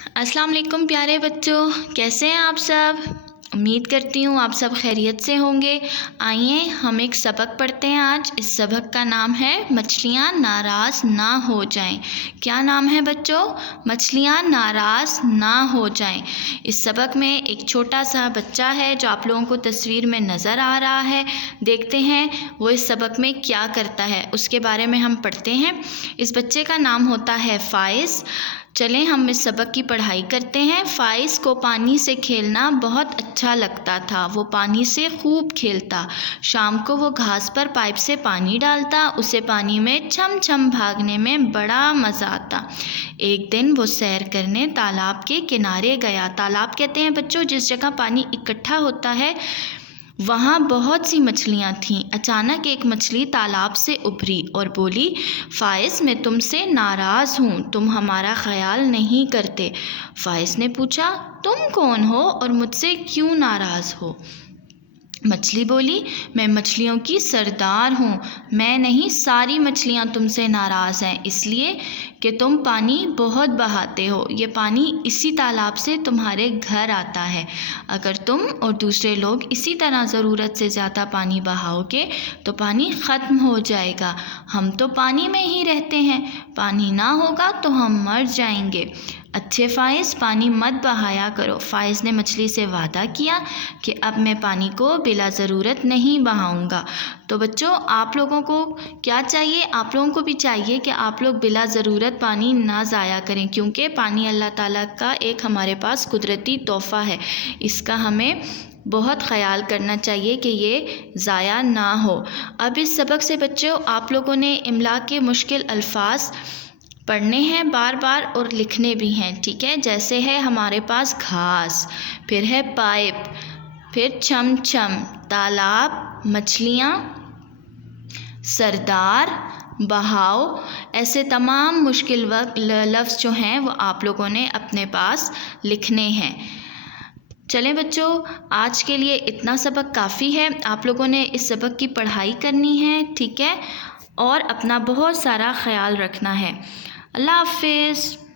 अस्सलाम वालेकुम प्यारे बच्चों, कैसे हैं आप सब। उम्मीद करती हूँ आप सब खैरियत से होंगे। आइए हम एक सबक पढ़ते हैं आज। इस सबक का नाम है मछलियाँ नाराज़ ना हो जाएं। क्या नाम है बच्चों? मछलियाँ नाराज़ ना हो जाएं। इस सबक में एक छोटा सा बच्चा है जो आप लोगों को तस्वीर में नज़र आ रहा है। देखते हैं वो इस सबक में क्या करता है, उसके बारे में हम पढ़ते हैं। इस बच्चे का नाम होता है फ़ाइज़। चलें हम इस सबक की पढ़ाई करते हैं। फ़ाइज़ को पानी से खेलना बहुत अच्छा लगता था। वो पानी से खूब खेलता। शाम को वो घास पर पाइप से पानी डालता। उसे पानी में छम छम भागने में बड़ा मज़ा आता। एक दिन वो सैर करने तालाब के किनारे गया। तालाब कहते हैं बच्चों जिस जगह पानी इकट्ठा होता है। वहाँ बहुत सी मछलियाँ थीं। अचानक एक मछली तालाब से उभरी और बोली, फ़ाइज़ मैं तुमसे नाराज़ हूँ, तुम हमारा ख्याल नहीं करते। फ़ाइज़ ने पूछा, तुम कौन हो और मुझसे क्यों नाराज़ हो? मछली बोली, मैं मछलियों की सरदार हूँ। मैं नहीं, सारी मछलियाँ तुमसे नाराज़ हैं इसलिए कि तुम पानी बहुत बहाते हो। ये पानी इसी तालाब से तुम्हारे घर आता है। अगर तुम और दूसरे लोग इसी तरह ज़रूरत से ज़्यादा पानी बहाओगे तो पानी ख़त्म हो जाएगा। हम तो पानी में ही रहते हैं, पानी ना होगा तो हम मर जाएंगे। अच्छे फ़ाइज़ पानी मत बहाया करो। फ़ाइज़ ने मछली से वादा किया कि अब मैं पानी को बिला ज़रूरत नहीं बहाऊंगा। तो बच्चों आप लोगों को क्या चाहिए? आप लोगों को भी चाहिए कि आप लोग बिला ज़रूरत पानी ना ज़ाया करें, क्योंकि पानी अल्लाह ताला का एक हमारे पास कुदरती तोहफ़ा है। इसका हमें बहुत ख़याल करना चाहिए कि ये ज़ाया ना हो। अब इस सबक से बच्चों आप लोगों ने इमला के मुश्किल अल्फाज पढ़ने हैं बार बार और लिखने भी हैं, ठीक है। जैसे है हमारे पास घास, फिर है पाइप, फिर छम छम, तालाब, मछलियाँ, सरदार, बहाव। ऐसे तमाम मुश्किल लफ्ज़ जो हैं वो आप लोगों ने अपने पास लिखने हैं। चलें बच्चों आज के लिए इतना सबक काफ़ी है। आप लोगों ने इस सबक की पढ़ाई करनी है, ठीक है, और अपना बहुत सारा ख्याल रखना है। अल्लाह हाफ़िज़।